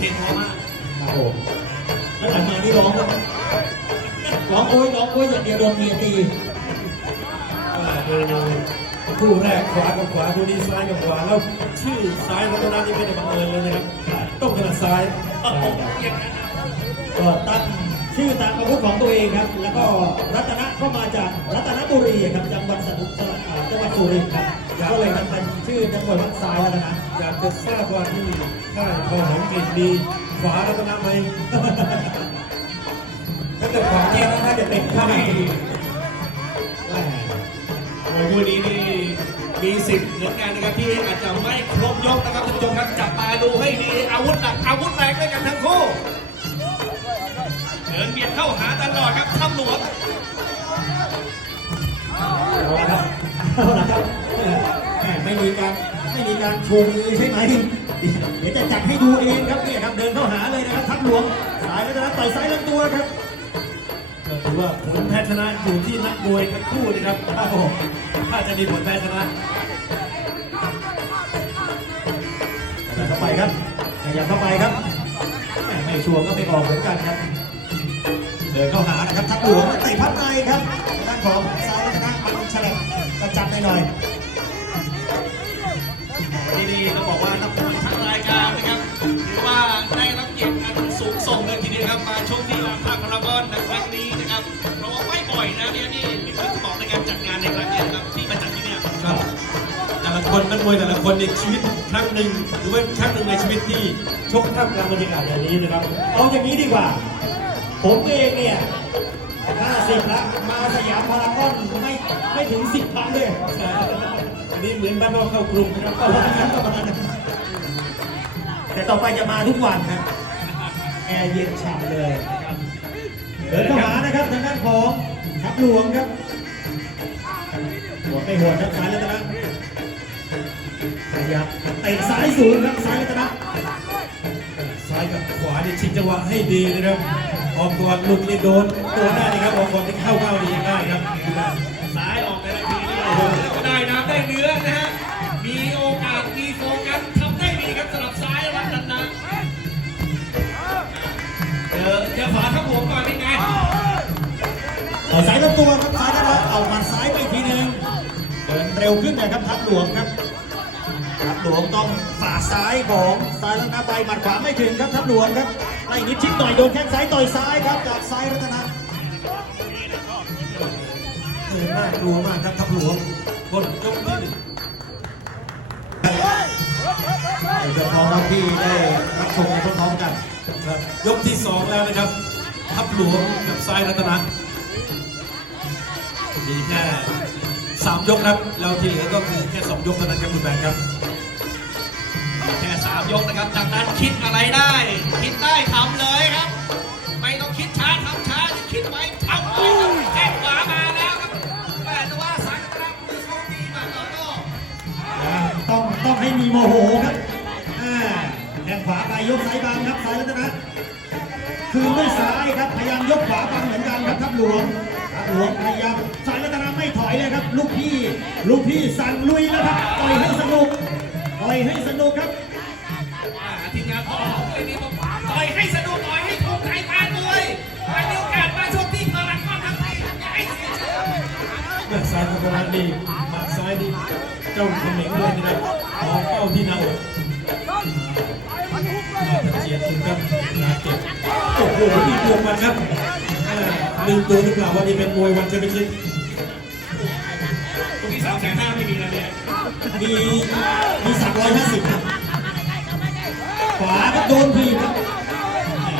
เพลงเพราะมากครับผมแล้วถัดมานี่ร้องร้องโอ้ยร้องโอ้ยอย่างเดียวโดนเมียตีดูคู่แรกขวากับขวาดูดีซ้ายกับขวาแล้วชื่อซ้ายรัตนานี่ไม่ได้บังเอิญเลยนะครับ ต้องถนัดซ้ายโอ้โหอย่างนั้นก็ตั้งชื่อตามอาวุธของตัวเองครับ แล้วก็รัตนะก็มาจากรัตนบุรีครับจังหวัดสระสระอ่าจังหวัดสุรินทร์ครับ ก็เลยมันเป็นชื่อนักมวยวัดซ้ายรัตนะอยากจะทราบว่าที่ค่ายพอหอมกลิ่นมีขวารัตนาไหมถ้าเกิดขวาเนี่ยน่าจะเป็นข้าหน้าที่ดีแหม่มวยคู่นี้นี่มีสิทธิ์เหมือนกันนะครับที่อาจจะไม่ครบยกนะครับท่านผู้ชมครับจับตาดูให้ดีอาวุธหนักอาวุธแรงด้วยกันทั้งคู่เดินเบียดเข้าหาตลอดครับทำหลวง ม่ไม่มีการไม่มีการชูมือใช่ไหมเดี๋ยวจะจัดให้ดูเองครับเนี่ยครับเดินเข้าหาเลยนะครับทัพหลวงสายรัตนะต่อยซ้ายลำตัวครับถือว่าผลแพ้ชนะอยู่ที่นักมวยทั้งคู่นะครับถ้าถ้าจะมีผลแพ้ชนะขยับเข้าไปครับขยับเข้าไปครับไม่ชัวร์ก็ไม่ออกเหมือนกันครับ เดินเข้าหานะครับทัพหลวงเตะพับในครับด้านของซ้ายรัตนะมันฉลับกระจับหน่อย วันนี้นี่ต้องบอกว่านักมวยทั้งรายการนะครับถือว่าได้รับเกียรติอันสูงส่งเลยทีเดียวครับมาชมที่ลานภาคพารากอนในครั้งนี้นะครับเพราะว่าไม่บ่อยนะเนี่ยนี่มีพื้นบอกในการจัดงานในครั้งนี้นะครับที่มาจัดที่เนี่ยครับแต่ละคนนักมวยแต่ละคนในชีวิตครั้งหนึ่งหรือว่าครั้งหนึ่งในชีวิตที่ชกท่ามกลางบรรยากาศอย่างนี้นะครับเอาอย่างนี้ดีกว่า ผมเองเนี่ย50ละมาสยามพารากอนไม่ไม่ถึง 10ครั้งเลย นนี้เหมือนบ้านนอกเข้ากรุงนะครับประมาณนั้นประมาณนั้นแต่ต่อไปจะมาทุกวันครับแอร์เย็นฉ่ำเลยเดินเข้าหานะครับทางด้านของทัพหลวงครับหัวไปหัวทางซ้ายรัตนะขยับเตะซ้ายสูงครับซ้ายรัตนะซ้ายกับขวานี่ชิงจังหวะให้ดีนะครับออกก่อนหลุดนี่โดนตัวได้นะครับออกก่อนที่เข้าเข้าดีได้ครับซ้ายออกแต่ละทีนี่โอ้โหได้น้ำได้เนื้อ ต่อยซ้ายลำตัวครับซ้ายรัตนะเอามาซ้ายไปอีกทีหนึงเดินเร็วขึ้นนะครับทัพหลวงครับทัพหลวงต้องฝ่าซ้ายของซ้ายรัตนะไปหมัดขวาไม่ถึงครับทัพหลวงครับไล่นิดชิดหน่อยโดนแข้งซ้ายต่อยซ้ายครับจากซ้ายรัตนะเออน่ากลัวมากครับทัพหลวงบนยกที่หนึ่งไอ้เจ้องรับที่ได้รับชมไปพร้อมๆกันครับยกที่สองแล้วนะครับทัพหลวงกับซ้ายรัตนะ มีแค่สามยกครับแล้วที่เหลือก็คือแค่สองยกเท่านั้นครับคุณแบงค์ครับ แค่สามยกนะครับจากนั้นคิดอะไรได้ คิดได้ทำเลยครับ ไม่ต้องคิดช้าทำช้าคิดไว้ทำไว้แข้งขวามาแล้วครับแต่ว่าสังกรับมือโชคดีมาต่อต้ต้องต้องให้มีโมโหครับแข้งขวาไปยกซ้ายบังครับซ้ายรัตนะคือด้วยซ้ายครับพยายามยกขวาบังเหมือนกันครับทัพหลวง หลวงพยายามซ้ายรัตนะไม่ถอยเลยครับ ลูกพี่ ลูกพี่สั่งลุยแล้วครับต่อยให้สนุกต่อยให้สนุกครับอ่าทีมงานพอเลยนี่ต้องต่อยให้สนุกต่อยให้ถูกใจแฟนด้วยไปมีโอกาสมาชคดีพลังก้อนทั้งทีอย่าให้เสียชื่อแม่ซ้ายของรัตนี่หมัดซ้ายนี่เจ้าเขม็งด้วยนะครับมองเป้าที่หน้าอกมาเฉียดถึงครับนาเก็บโอ้โหนี่ดวงมันครับ ลืมตัวหรือเปล่าว่านี่เป็นมวยวันแชมเปี้ยนชิพตรงนี้สามแสนห้าไม่มีนะเนี่ยมีมีสามร้อยห้าสิบครับขวาก็โดนทีบครับ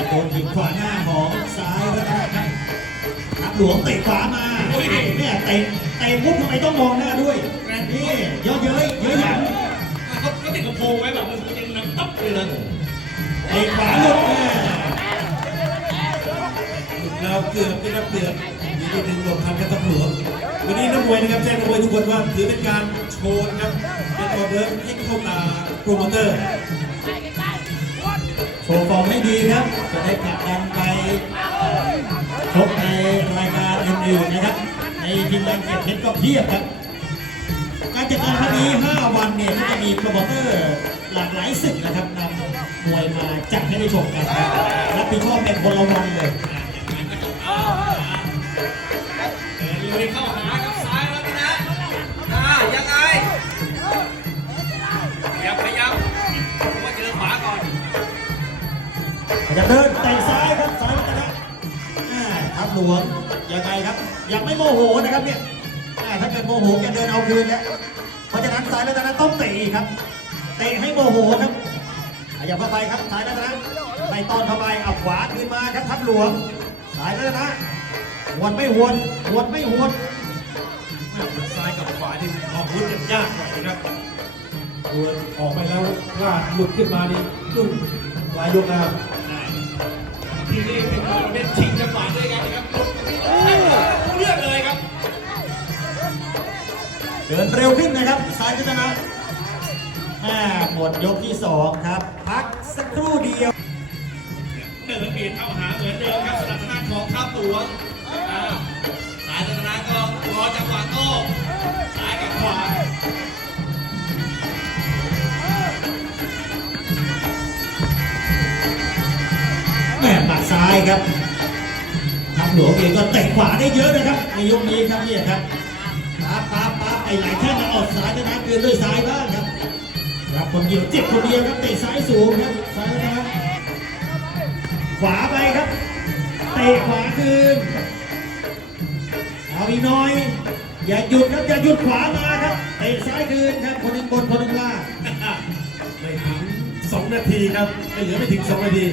โดนทีบขวาหน้าของซ้ายรัตนะครับทัพหลวงเตะขวามาเนี่ยเตะเตะปุ๊บทำไมต้องมองหน้าด้วยนี่เยอะเย้ยเยอะหยันเขาเขาติดกระโปรงไว้แบบมันยังนังตับเลยนะเตะขวาหลุดแม่เราเกือบได้รับเตือนมีที่ถึงหลบทันกระทับหลวงวันนี้นักมวยนะครับแจ้งนักมวยทุกคนว่าถือเป็นการโชว์นะครับเป็นตัวเดิมให้เข้าตาโปรโมเตอร์โชว์ฟอร์มให้ดีครับจะได้ผลักดันไปชกในรายการอื่นๆนะครับ ในทีมงานเกียรติเพชรก็เพียบครับการจัดงานครั้งนี้ 5 วันเนี่ยก็จะมีโปรโมเตอร์หลากหลายศึกนะครับนำมวยมาจัดให้ได้ชมกันครับรับผิดชอบเป็นคนละวันเลย ยเข้าหากับซ้ายแล้วนะอ่ายังไงขยับขยับว่าเจอขวาก่อนจะเดินเตะซ้ายครับซ้ายวัฒนะอ่าทับหลวงยังไงครับยังไม่โมโหนะครับเนี่ยอ่าถ้าเกิดโมโหแกเดินเอาคืนแล้วเพราะฉะนั้นซ้ายวัฒนะต้องเตะอีกครับเตะให้โมโหครับขยับเข้าไปครับซ้ายวัฒนะไปตอนเข้าไปเอาขวาคืนมาครับทับหลวงซ้ายวัฒนะ วนไม่หวนหวนไม่หวนแม่ซ้ายกับขวาที่ออกอาวุธกันยากกว่านะครับโดยออกไปแล้วพลาดหลุดขึ้นมานี่ดุ้งปลายยกนะครับทีนี้เป็นตัวเล่นชิงจังหวะด้วยกันนะครับเลือกเลยครับ เดินเร็วขึ้นนะครับซ้ายวัฒนะอ่าหมดยกที่สองครับ พักสักครู่เดียวเดินเบียดเข้าหาเหมือนเดิมครับสำหรับทางด้านของข้ามหลว ครับทัพหลวงเองก็เตะขวาได้เยอะนะครับ ในยกนี้ครับเนี่ยครับป๊าป๊าป๊าไอ้ไหลแค่มาออกซ้ายนะคืนด้วยซ้ายบ้างครับรับคนเดียวเจ็บคนเดียวครับเตะซ้ายสูงครับซ้ายนะครับขวาไปครับเตะขวาคืนเอาอีน่อย อย่าหยุดครับอย่าหยุดขวามาครับเตะซ้ายคืนครับคนหนึ่งบนคนหนึ่งล่างไม่ถึงสองนาทีครับไม่เหลือไม่ถึงสองนาที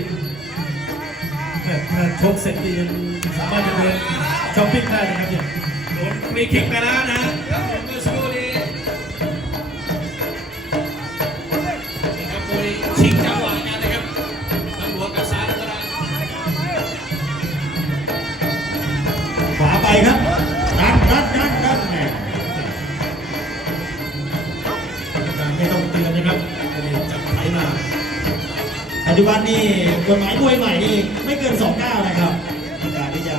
แม่ถ้าชกเสร็จนี่ยังสามารถจะเดินช้อปปิ้งได้นะครับเนี่ยโดนฟรีคิกไปแล้วนะ จจุบันนี่กฎหมายมวยใหม่นี่ไม่เกิน2ก้าวนะครับในการที่จะ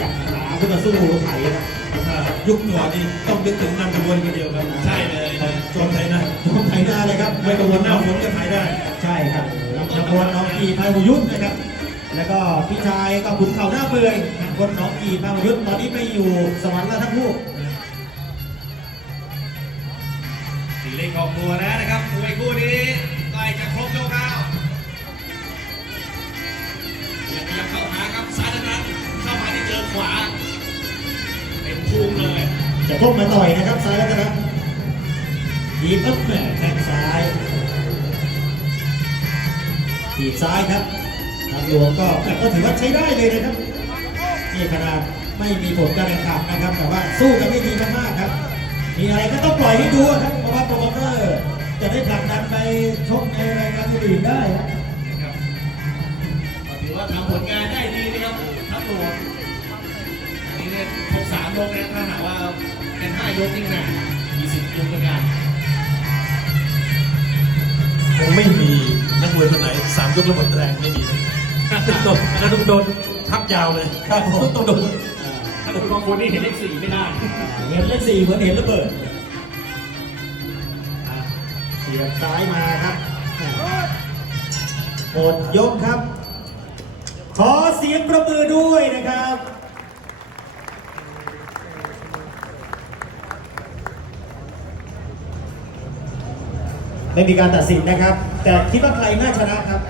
จับขาขึ้นมาสู้ไถครับถ้ายุคก่อนนี่ต้องนึกถึงนำกระบวนคนเดียวครับใช่เลยนะโจนไถนะผมไถนาเลยครับไม่กระบวนหน้าฝนก็ไถได้ ใช่ครับนำขบวนน้องกีพายุยุทธนะครับ แล้วก็พี่ชายก็ขุนเข่าหน้าเปื่อยนำคนน้องกีพายุยุทธตอนนี้ไปอยู่สวรรค์แล้วทั้งคู่ตีเล็กออกตัวแล้วนะครับมวยคู่นี้ใกล้จะครบยก จะก้มมาต่อยนะครับซ้ายแล้วนะครับดีบปั๊บแม่แข้งซ้ายทีบซ้ายครับทางหลวงก็แต่ก็ถือว่าใช้ได้เลยนะครับนี่ขนาดไม่มีผลการแข่งขันนะครับ แต่ว่าสู้กันได้ดีมากๆครับ มีอะไรก็ต้องปล่อยให้ดูครับเพราะว่าโปรโมเตอร์จะได้ผลักดันไปชกในรายการอื่นได้ครับนะครับก็ถือว่าทำผลงานได้ดีนะครับทั้งหมดอันนี้เนี่ยครบสามยกนะถ้าหากว่า ยกนี่นะมีสิบยกด้วยกันคงไม่มีนักมวยคนไหนสามยกแล้วหมดแรงไม่มีนะต้องโดนแล้วต้องโดนทับยาวเลยต้องโดนถ้าเป็นบางคนนี่เห็นเลขสี่ไม่ได้เห็นเลขสี่เหมือนเห็นระเบิดเสียบซ้ายมาครับหมดยกครับ ขอเสียงประมือด้วยนะครับ ไม่มีการตัดสินนะครับ แต่คิดว่าใครน่าชนะครับ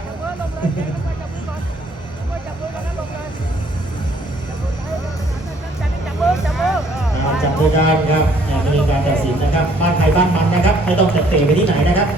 จับมือได้ครับไม่มีการตัดสินนะครับ บ้านใครบ้านมันนะครับ ไม่ต้องเตะไปที่ไหนนะครับ